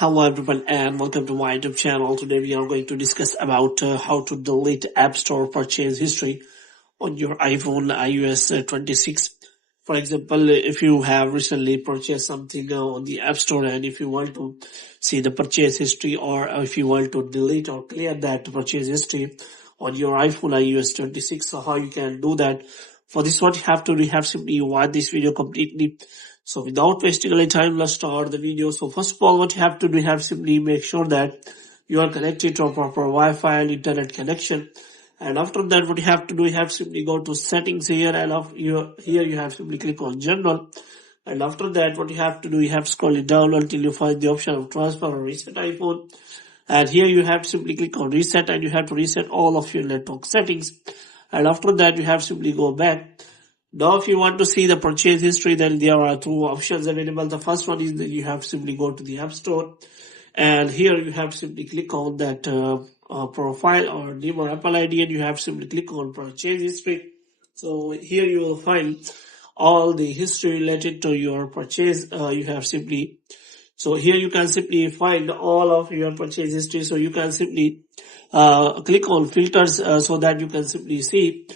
Hello everyone and welcome to my YouTube channel. Today we are going to discuss about how to delete App Store purchase history on your iPhone iOS 26. For example, if you have recently purchased something on the App Store and if you want to see the purchase history, or if you want to delete or clear that purchase history on your iPhone iOS 26, so how you can do that. For this, what you have to do, you have simply watch this video completely. So without wasting any time, let's start the video. So first of all, what you have to do, you have simply make sure that you are connected to a proper Wi-Fi and internet connection. And after that, what you have to do, you have simply go to settings here, and here you have simply click on general. And after that, what you have to do, you have scroll it down until you find the option of transfer or reset iPhone. And here you have simply click on reset, and you have to reset all of your network settings. And after that, you have simply go back. Now, if you want to see the purchase history, then there are two options available. The first one is that you have simply go to the App Store, and here you have simply click on that profile or name or Apple ID, and you have simply click on purchase history. So here you will find all the history related to your purchase. You have simply, so here you can simply find all of your purchase history. So you can simply click on filters so that you can simply see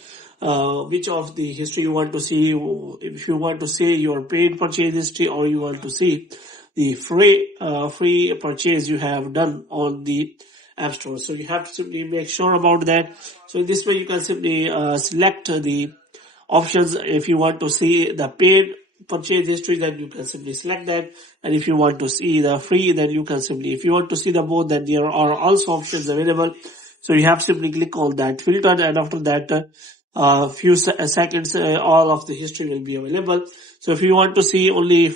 which of the history you want to see. If you want to see your paid purchase history, or you want to see the free purchase you have done on the App Store. So you have to simply make sure about that. So in this way you can simply select the options. If you want to see the paid purchase history, then you can simply select that. And if you want to see the free, then you can simply, if you want to see the both, then there are also options available. So you have to simply click on that filter, and after that few seconds all of the history will be available. So if you want to see only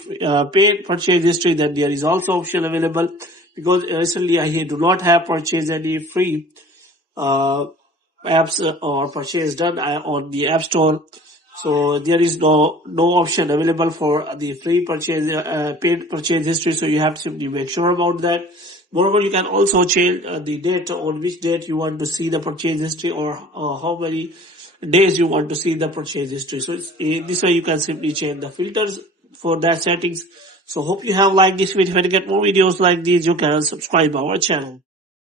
paid purchase history, then there is also option available, because recently I do not have purchased any free apps or purchase done on the App Store. So there is no option available for the free purchase paid purchase history. So you have to simply make sure about that. Moreover, you can also change the date, on which date you want to see the purchase history, or how many days you want to see the purchase history. So this way you can simply change the filters for that settings. So hope you have liked this video. If you get more videos like these, you can subscribe our channel.